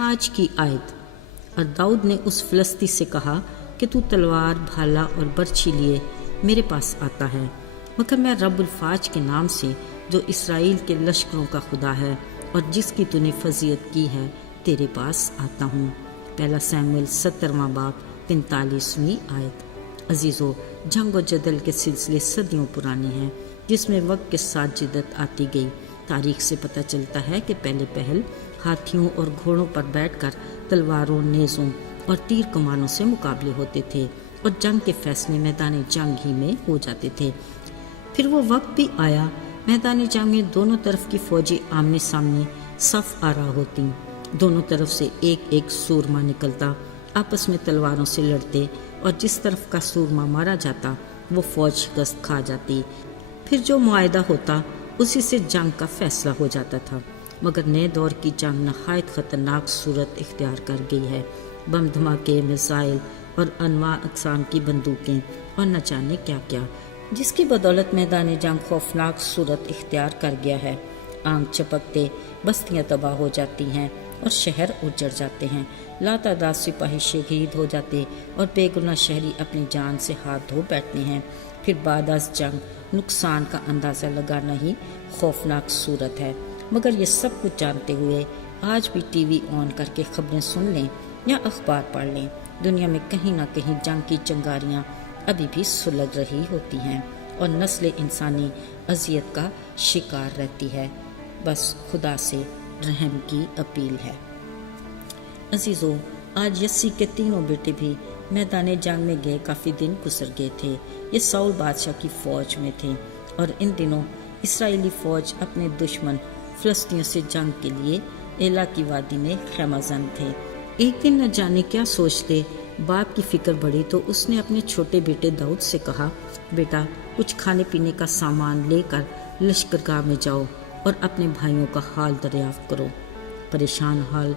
آج کی آیت۔ اور داؤد نے اس فلسطی سے کہا کہ تو تلوار، بھالا اور برچھی لیے میرے پاس آتا ہے، مگر میں رب الفاج کے نام سے جو اسرائیل کے لشکروں کا خدا ہے اور جس کی تو نے فضیلت کی ہے تیرے پاس آتا ہوں۔ پہلا ساموئیل 17واں باب 45ویں آیت۔ عزیزو، جنگ و جدل کے سلسلے صدیوں پرانے ہیں، جس میں وقت کے ساتھ جدت آتی گئی۔ تاریخ سے پتہ چلتا ہے کہ پہلے پہل ہاتھیوں اور گھوڑوں پر بیٹھ کر تلواروں، نیزوں اور تیر کمانوں سے مقابلے ہوتے تھے اور جنگ کے فیصلے میدان جنگ ہی میں ہو جاتے تھے۔ پھر وہ وقت بھی آیا، میدان جنگ میں دونوں طرف کی فوجیں آمنے سامنے صف آرا ہوتی، دونوں طرف سے ایک ایک سورما نکلتا، آپس میں تلواروں سے لڑتے، اور جس طرف کا سورما مارا جاتا وہ فوج شکست کھا جاتی۔ پھر جو معاہدہ ہوتا اسی سے جنگ کا فیصلہ ہو جاتا تھا۔ مگر نئے دور کی جنگ نہایت خطرناک صورت اختیار کر گئی ہے۔ بم دھماکے، میزائل اور انواع اقسام کی بندوقیں اور نہ جانے کیا کیا، جس کی بدولت میدان جنگ خوفناک صورت اختیار کر گیا ہے۔ آنکھ چپکتے بستیاں تباہ ہو جاتی ہیں اور شہر اجڑ جاتے ہیں، لاتعداد سپاہی شہید ہو جاتے اور بے گناہ شہری اپنی جان سے ہاتھ دھو بیٹھتے ہیں۔ پھر بعد از جنگ نقصان کا اندازہ لگانا ہی خوفناک صورت ہے۔ مگر یہ سب کچھ جانتے ہوئے آج بھی ٹی وی آن کر کے خبریں سن لیں یا اخبار پڑھ لیں، دنیا میں کہیں نہ کہیں جنگ کی چنگاریاں ابھی بھی سلگ رہی ہوتی ہیں اور نسل انسانی اذیت کا شکار رہتی ہے۔ بس خدا سے رحم کی اپیل ہے۔ عزیزو، آج یسی کے تینوں بیٹے بھی میدان جنگ میں گئے کافی دن گزر گئے تھے۔ یہ ساؤل بادشاہ کی فوج میں تھے اور ان دنوں اسرائیلی فوج اپنے دشمن فلسطینیوں سے جنگ کے لیے ایلا کی وادی میں خیمہ زن تھے۔ ایک دن نہ جانے کیا سوچتے باپ کی فکر بڑھی تو اس نے اپنے چھوٹے بیٹے داؤد سے کہا، بیٹا کچھ کھانے پینے کا سامان لے کر لشکرگاہ میں جاؤ اور اپنے بھائیوں کا حال دریافت کرو۔ پریشان حال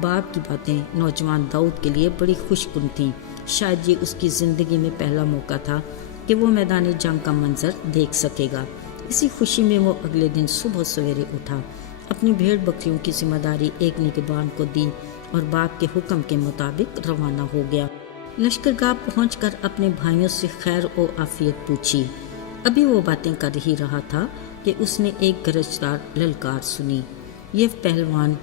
باپ کی باتیں نوجوان داؤد کے لیے بڑی خوش کن تھیں۔ شاید یہ اس کی زندگی میں پہلا موقع تھا کہ وہ میدان جنگ کا منظر دیکھ سکے گا۔ اسی خوشی میں وہ اگلے دن صبح سویرے اٹھا، اپنی بھیڑ بکریوں کی ذمہ داری ایک نگہبان کو دی اور باپ کے حکم کے مطابق روانہ ہو گیا۔ لشکرگاہ پہنچ کر اپنے بھائیوں سے خیر و عافیت پوچھی۔ ابھی وہ باتیں کر ہی رہا تھا کہ اس نے ایک گرجدار للکار سنی۔ یہ پہلوان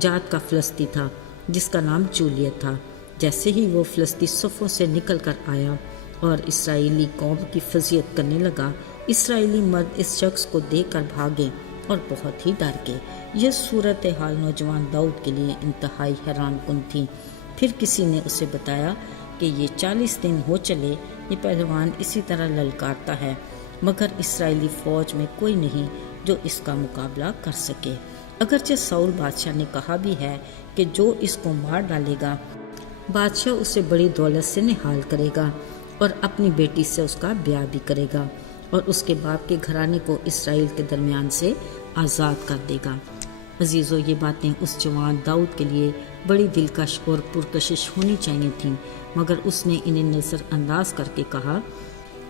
جات کا فلسطی تھا جس کا نام جولیت تھا۔ جیسے ہی وہ فلسطی صفوں سے نکل کر آیا اور اسرائیلی قوم کی فضیحت کرنے لگا، اسرائیلی مرد اس شخص کو دیکھ کر بھاگے اور بہت ہی ڈر گئے۔ یہ صورتحال نوجوان داؤد کے لیے انتہائی حیران کن تھی۔ پھر کسی نے اسے بتایا کہ یہ 40 دن ہو چلے یہ پہلوان اسی طرح للکارتا ہے، مگر اسرائیلی فوج میں کوئی نہیں جو اس کا مقابلہ کر سکے۔ اگرچہ ساؤل بادشاہ نے کہا بھی ہے کہ جو اس کو مار ڈالے گا بادشاہ اسے بڑی دولت سے نہال کرے گا اور اپنی بیٹی سے اس کا بیاہ بھی کرے گا اور اس کے باپ کے گھرانے کو اسرائیل کے درمیان سے آزاد کر دے گا۔ عزیزو، یہ باتیں اس جوان داؤد کے لیے بڑی دلکش اور پرکشش ہونی چاہیے تھیں، مگر اس نے انہیں نظر انداز کر کے کہا،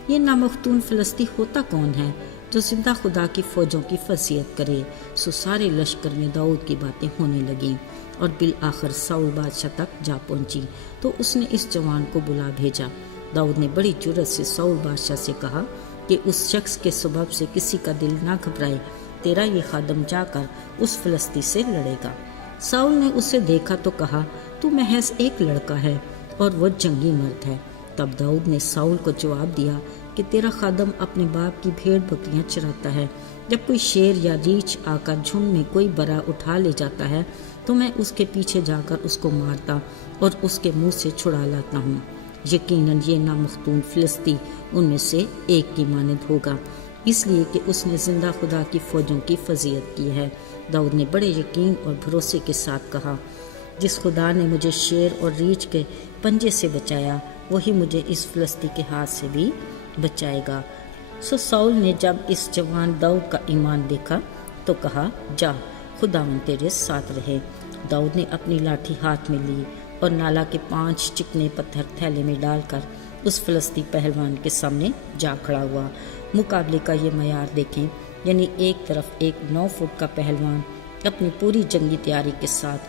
یہ نامختون فلسطی ہوتا کون ہے جو زندہ خدا کی فوجوں کی فضیحت کرے؟ سو سارے لشکر میں داؤد کی باتیں ہونے لگیں اور بالآخر ساؤل بادشاہ تک جا پہنچی تو اس نے اس جوان کو بلا بھیجا۔ داؤد نے بڑی جرأت سے ساؤل بادشاہ سے کہا کہ اس شخص کے سبب سے کسی کا دل نہ گھبرائے، تیرا یہ خادم جا کر اس فلسطی سے لڑے گا۔ ساؤل نے اسے دیکھا تو کہا، تو محض ایک لڑکا ہے اور وہ جنگی مرد ہے۔ تب داؤد نے ساؤل کو جواب دیا کہ تیرا خادم اپنے باپ کی بھیڑ بکریاں چراتا ہے۔ جب کوئی شیر یا ریچھ آ کر جھنڈ میں کوئی برا اٹھا لے جاتا ہے تو میں اس کے پیچھے جا کر اس کو مارتا اور اس کے منہ سے چھڑا لاتا ہوں۔ یقیناً یہ نامختون فلسطی ان میں سے ایک کی مانند ہوگا، اس لیے کہ اس نے زندہ خدا کی فوجوں کی فضیحت کی ہے۔ داؤد نے بڑے یقین اور بھروسے کے ساتھ کہا، جس خدا نے مجھے شیر اور ریچھ کے پنجے سے بچایا وہی مجھے اس فلسطی کے ہاتھ سے بھی بچائے گا۔ سو ساؤل نے جب اس جوان داؤد کا ایمان دیکھا تو کہا، جا، خداوند تیرے ساتھ رہے۔ داؤد نے اپنی لاٹھی ہاتھ میں لی اور نالا کے 5 چکنے پتھر تھیلے میں ڈال کر اس فلسطی پہلوان کے سامنے جا کھڑا ہوا۔ مقابلے کا یہ معیار دیکھیں، یعنی ایک طرف ایک 9 فٹ کا پہلوان اپنی پوری جنگی تیاری کے ساتھ